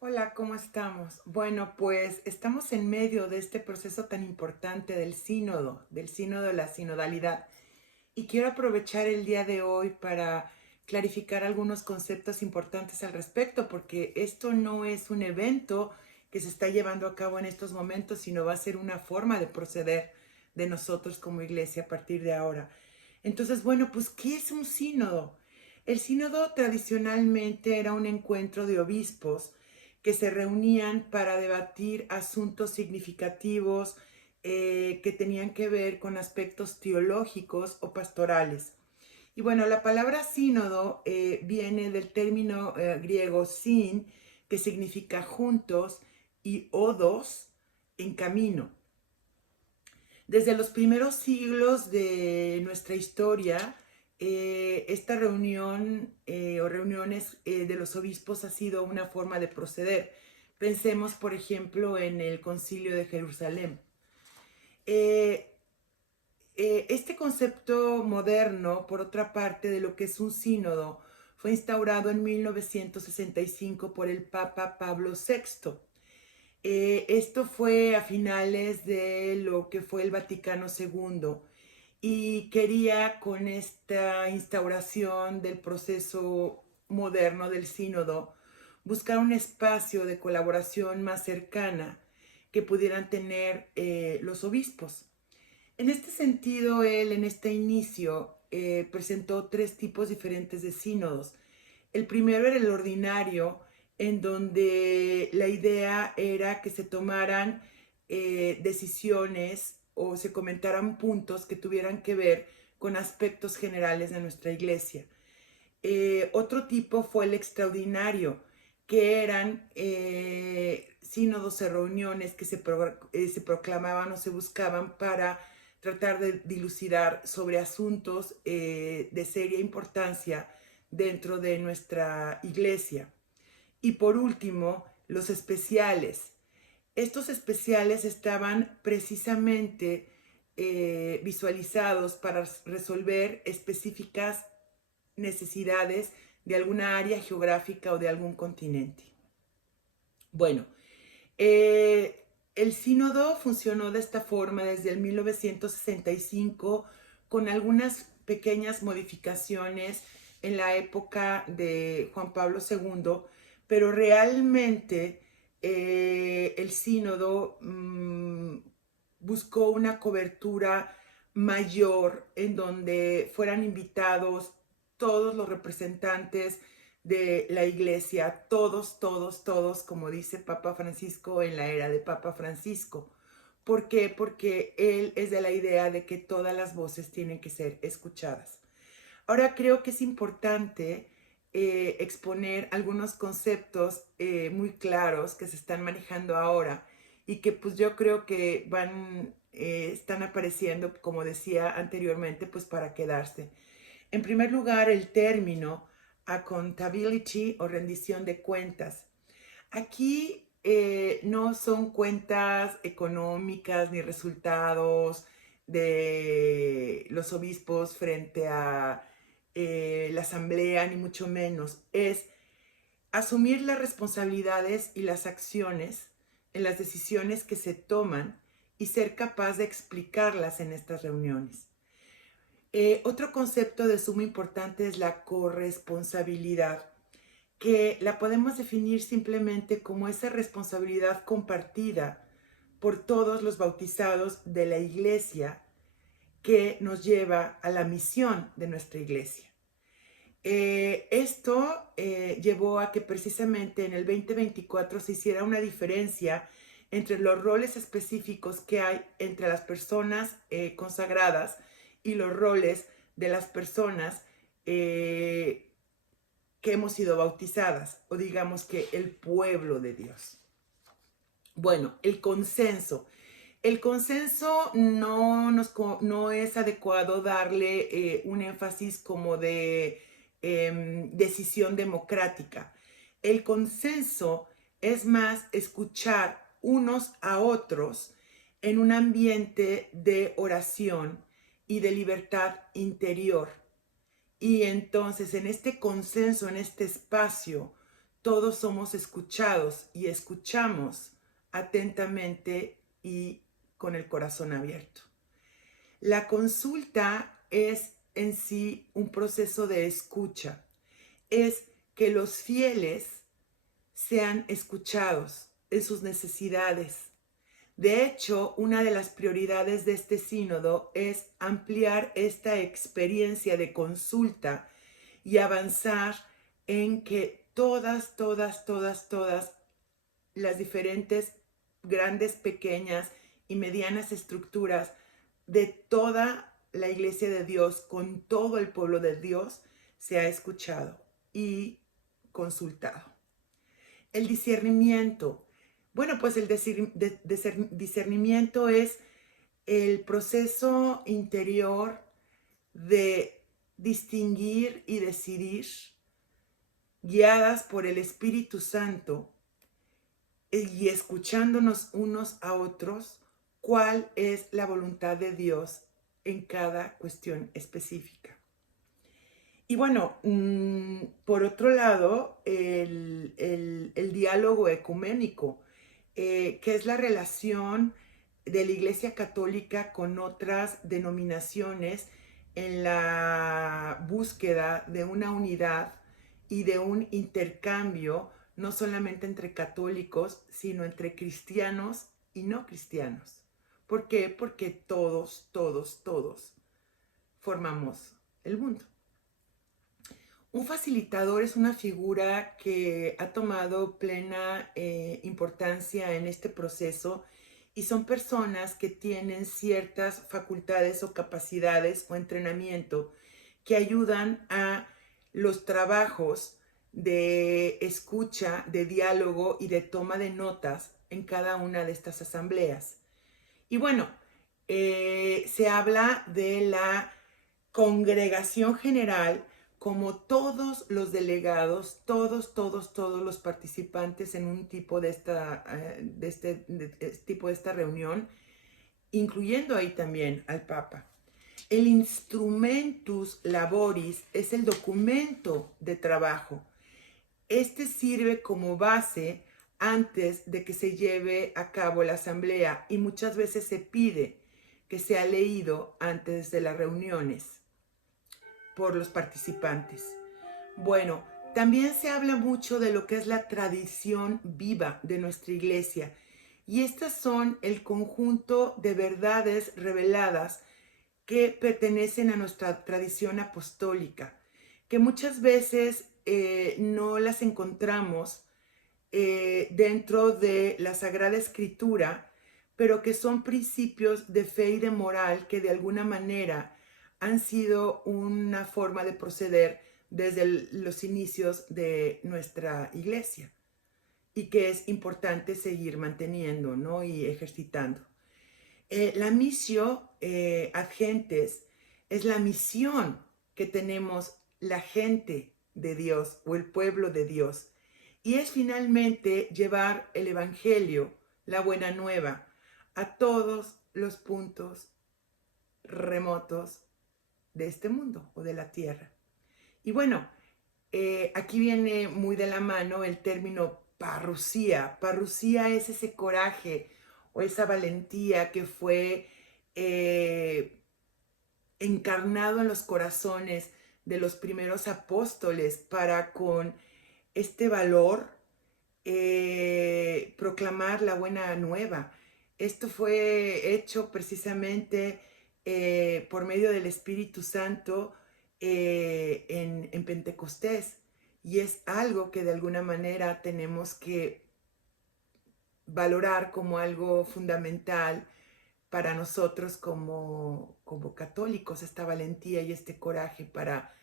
Hola, ¿cómo estamos? Bueno, pues estamos en medio de este proceso tan importante del sínodo de la sinodalidad. Y quiero aprovechar el día de hoy para clarificar algunos conceptos importantes al respecto, porque esto no es un evento que se está llevando a cabo en estos momentos, sino va a ser una forma de proceder de nosotros como iglesia a partir de ahora. Entonces, bueno, pues, ¿qué es un sínodo? El sínodo tradicionalmente era un encuentro de obispos que se reunían para debatir asuntos significativos que tenían que ver con aspectos teológicos o pastorales. Y bueno, la palabra sínodo viene del término griego sin, que significa juntos, y odos, en camino. Desde los primeros siglos de nuestra historia, esta reunión o reuniones de los obispos ha sido una forma de proceder. Pensemos, por ejemplo, en el Concilio de Jerusalén. Eh, este concepto moderno, por otra parte, de lo que es un sínodo, fue instaurado en 1965 por el Papa Pablo VI. Esto fue a finales de lo que fue el Vaticano II y quería, con esta instauración del proceso moderno del sínodo, buscar un espacio de colaboración más cercana que pudieran tener los obispos. En este sentido, él en este inicio presentó tres tipos diferentes de sínodos. El primero era el ordinario, en donde la idea era que se tomaran decisiones o se comentaran puntos que tuvieran que ver con aspectos generales de nuestra iglesia. Otro tipo fue el extraordinario, que eran sínodos o reuniones que se proclamaban o se buscaban para tratar de dilucidar sobre asuntos de seria importancia dentro de nuestra iglesia. Y por último, los especiales. Estos especiales estaban precisamente visualizados para resolver específicas necesidades de alguna área geográfica o de algún continente. Bueno, el sínodo funcionó de esta forma desde el 1965 con algunas pequeñas modificaciones en la época de Juan Pablo II, pero realmente el sínodo buscó una cobertura mayor en donde fueran invitados todos los representantes de la iglesia, todos, todos, todos, como dice Papa Francisco en la era de Papa Francisco. ¿Por qué? Porque él es de la idea de que todas las voces tienen que ser escuchadas. Ahora creo que es importante exponer algunos conceptos muy claros que se están manejando ahora y que pues yo creo que están apareciendo, como decía anteriormente, pues para quedarse. En primer lugar, el término accountability o rendición de cuentas. Aquí no son cuentas económicas ni resultados de los obispos frente a la asamblea, ni mucho menos. Es asumir las responsabilidades y las acciones en las decisiones que se toman y ser capaz de explicarlas en estas reuniones. Otro concepto de suma importante es la corresponsabilidad, que la podemos definir simplemente como esa responsabilidad compartida por todos los bautizados de la iglesia que nos lleva a la misión de nuestra iglesia. Esto llevó a que precisamente en el 2024 se hiciera una diferencia entre los roles específicos que hay entre las personas consagradas y los roles de las personas que hemos sido bautizadas, o digamos que el pueblo de Dios. Bueno, el consenso. El consenso no es adecuado darle un énfasis como de decisión democrática. El consenso es más escuchar unos a otros en un ambiente de oración y de libertad interior. Y entonces en este consenso, en este espacio, todos somos escuchados y escuchamos atentamente y con el corazón abierto. La consulta es en sí un proceso de escucha. Es que los fieles sean escuchados en sus necesidades. De hecho, una de las prioridades de este sínodo es ampliar esta experiencia de consulta y avanzar en que todas las diferentes, grandes, pequeñas y medianas estructuras de toda la iglesia de Dios, con todo el pueblo de Dios, se ha escuchado y consultado. El discernimiento. Bueno, pues el discernimiento es el proceso interior de distinguir y decidir, guiadas por el Espíritu Santo y escuchándonos unos a otros, cuál es la voluntad de Dios en cada cuestión específica. Y bueno, por otro lado, el diálogo ecuménico, que es la relación de la Iglesia Católica con otras denominaciones en la búsqueda de una unidad y de un intercambio, no solamente entre católicos, sino entre cristianos y no cristianos. ¿Por qué? Porque todos formamos el mundo. Un facilitador es una figura que ha tomado plena importancia en este proceso y son personas que tienen ciertas facultades o capacidades o entrenamiento que ayudan a los trabajos de escucha, de diálogo y de toma de notas en cada una de estas asambleas. Y bueno, se habla de la congregación general como todos los delegados, todos los participantes en un tipo de esta reunión, incluyendo ahí también al Papa. El instrumentus laboris es el documento de trabajo. Este sirve como base antes de que se lleve a cabo la asamblea y muchas veces se pide que sea leído antes de las reuniones por los participantes. Bueno, también se habla mucho de lo que es la tradición viva de nuestra iglesia y estas son el conjunto de verdades reveladas que pertenecen a nuestra tradición apostólica, que muchas veces no las encontramos dentro de la Sagrada Escritura, pero que son principios de fe y de moral que de alguna manera han sido una forma de proceder desde los inicios de nuestra iglesia y que es importante seguir manteniendo, ¿no? Y ejercitando. La misión ad gentes es la misión que tenemos la gente de Dios o el pueblo de Dios. Y es finalmente llevar el Evangelio, la buena nueva, a todos los puntos remotos de este mundo o de la tierra. Y bueno, aquí viene muy de la mano el término parrucía. Parrucía es ese coraje o esa valentía que fue encarnado en los corazones de los primeros apóstoles para con este valor proclamar la buena nueva. Esto fue hecho precisamente por medio del Espíritu Santo en Pentecostés y es algo que de alguna manera tenemos que valorar como algo fundamental para nosotros como católicos, esta valentía y este coraje para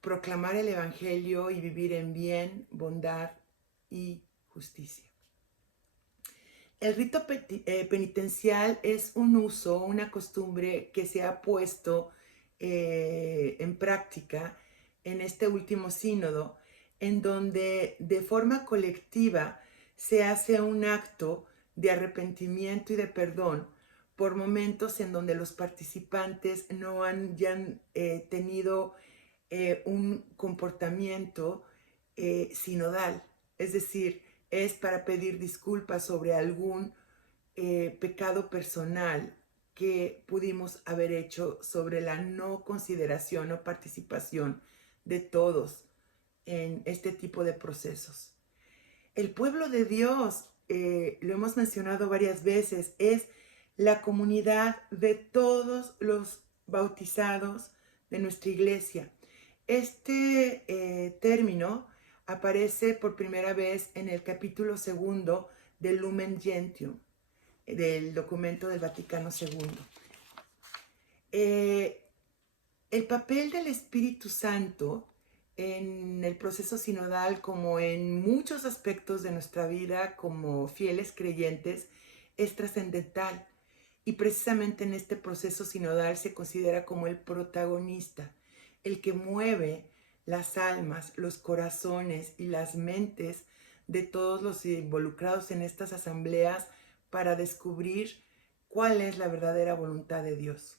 proclamar el Evangelio y vivir en bien, bondad y justicia. El rito penitencial es un uso, una costumbre que se ha puesto en práctica en este último sínodo, en donde de forma colectiva se hace un acto de arrepentimiento y de perdón por momentos en donde los participantes no han tenido un comportamiento sinodal, es decir, es para pedir disculpas sobre algún pecado personal que pudimos haber hecho sobre la no consideración o participación de todos en este tipo de procesos. El pueblo de Dios, lo hemos mencionado varias veces, es la comunidad de todos los bautizados de nuestra iglesia. Este término aparece por primera vez en el capítulo 2 del Lumen Gentium, del documento del Vaticano II. El papel del Espíritu Santo en el proceso sinodal, como en muchos aspectos de nuestra vida como fieles creyentes, es trascendental. Y precisamente en este proceso sinodal se considera como el protagonista, el que mueve las almas, los corazones y las mentes de todos los involucrados en estas asambleas para descubrir cuál es la verdadera voluntad de Dios.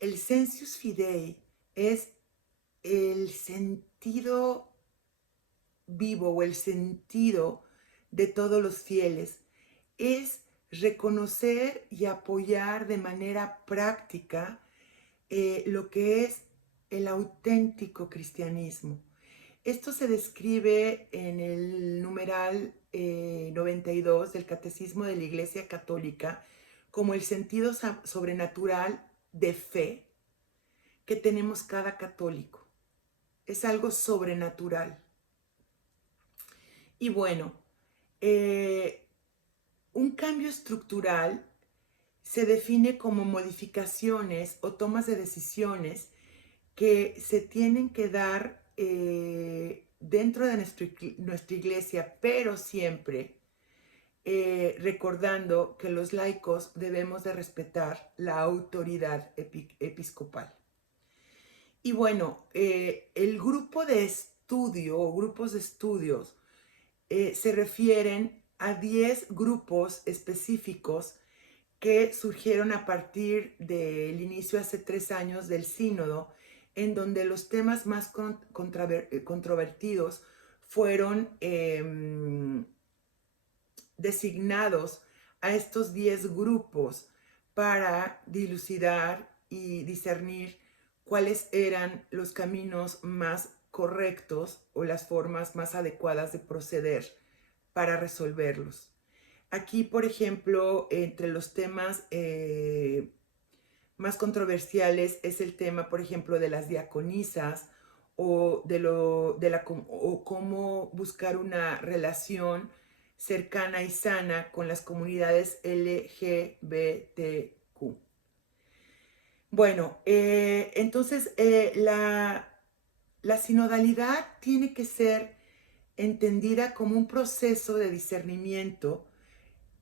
El sensus fidei es el sentido vivo o el sentido de todos los fieles. Es reconocer y apoyar de manera práctica lo que es el auténtico cristianismo. Esto se describe en el numeral 92 del Catecismo de la Iglesia Católica como el sentido sobrenatural de fe que tenemos cada católico. Es algo sobrenatural. Y bueno, un cambio estructural se define como modificaciones o tomas de decisiones que se tienen que dar dentro de nuestra iglesia, pero siempre recordando que los laicos debemos de respetar la autoridad episcopal. Y bueno, el grupo de estudio o grupos de estudios se refieren a 10 grupos específicos que surgieron a partir del inicio hace 3 años del sínodo, en donde los temas más controvertidos fueron designados a estos 10 grupos para dilucidar y discernir cuáles eran los caminos más correctos o las formas más adecuadas de proceder para resolverlos. Aquí, por ejemplo, entre los temas más controversiales es el tema, por ejemplo, de las diaconisas o o cómo buscar una relación cercana y sana con las comunidades LGBTQ. Bueno, entonces la sinodalidad tiene que ser entendida como un proceso de discernimiento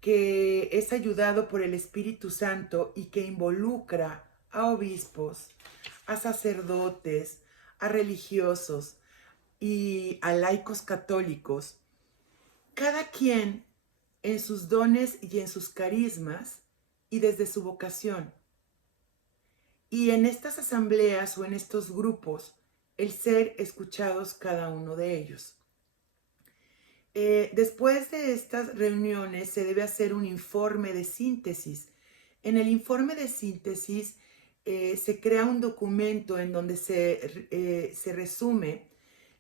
que es ayudado por el Espíritu Santo y que involucra a obispos, a sacerdotes, a religiosos y a laicos católicos, cada quien en sus dones y en sus carismas y desde su vocación. Y en estas asambleas o en estos grupos, el ser escuchados cada uno de ellos. Después de estas reuniones se debe hacer un informe de síntesis. En el informe de síntesis se crea un documento en donde se resume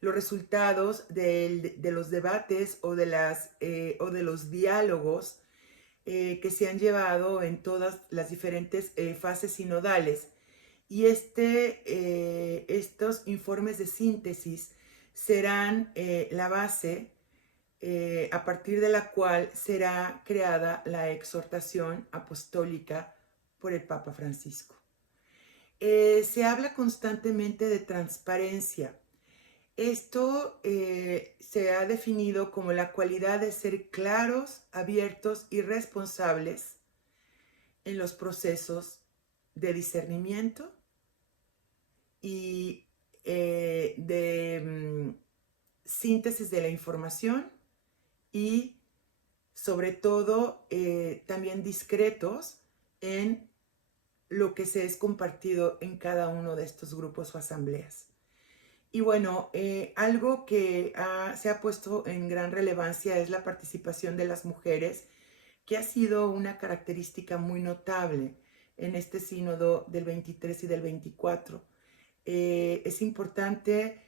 los resultados de los debates o de los diálogos que se han llevado en todas las diferentes fases sinodales. Y estos informes de síntesis serán la base a partir de la cual será creada la exhortación apostólica por el Papa Francisco. Se habla constantemente de transparencia. Esto se ha definido como la cualidad de ser claros, abiertos y responsables en los procesos de discernimiento y de síntesis de la información y sobre todo también discretos en lo que se es compartido en cada uno de estos grupos o asambleas. Y bueno, algo que se ha puesto en gran relevancia es la participación de las mujeres, que ha sido una característica muy notable en este sínodo del 23 y del 24. Es importante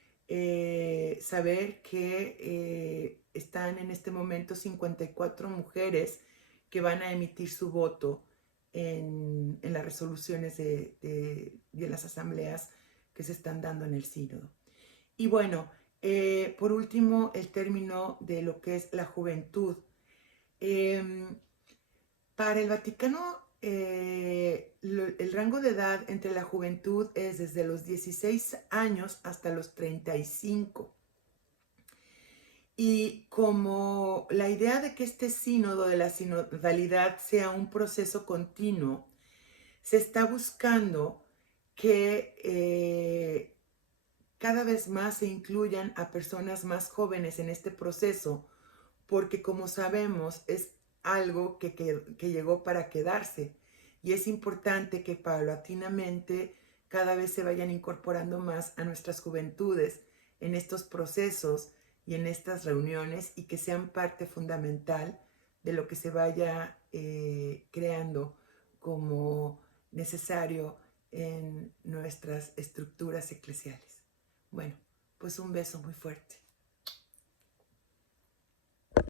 saber que están en este momento 54 mujeres que van a emitir su voto en las resoluciones de las asambleas que se están dando en el sínodo. Y bueno, por último, el término de lo que es la juventud. Em, para el Vaticano, el rango de edad entre la juventud es desde los 16 años hasta los 35. Y como la idea de que este sínodo de la sinodalidad sea un proceso continuo, se está buscando que cada vez más se incluyan a personas más jóvenes en este proceso, porque como sabemos es algo que llegó para quedarse y es importante que paulatinamente cada vez se vayan incorporando más a nuestras juventudes en estos procesos y en estas reuniones y que sean parte fundamental de lo que se vaya creando como necesario en nuestras estructuras eclesiales. Bueno, pues un beso muy fuerte.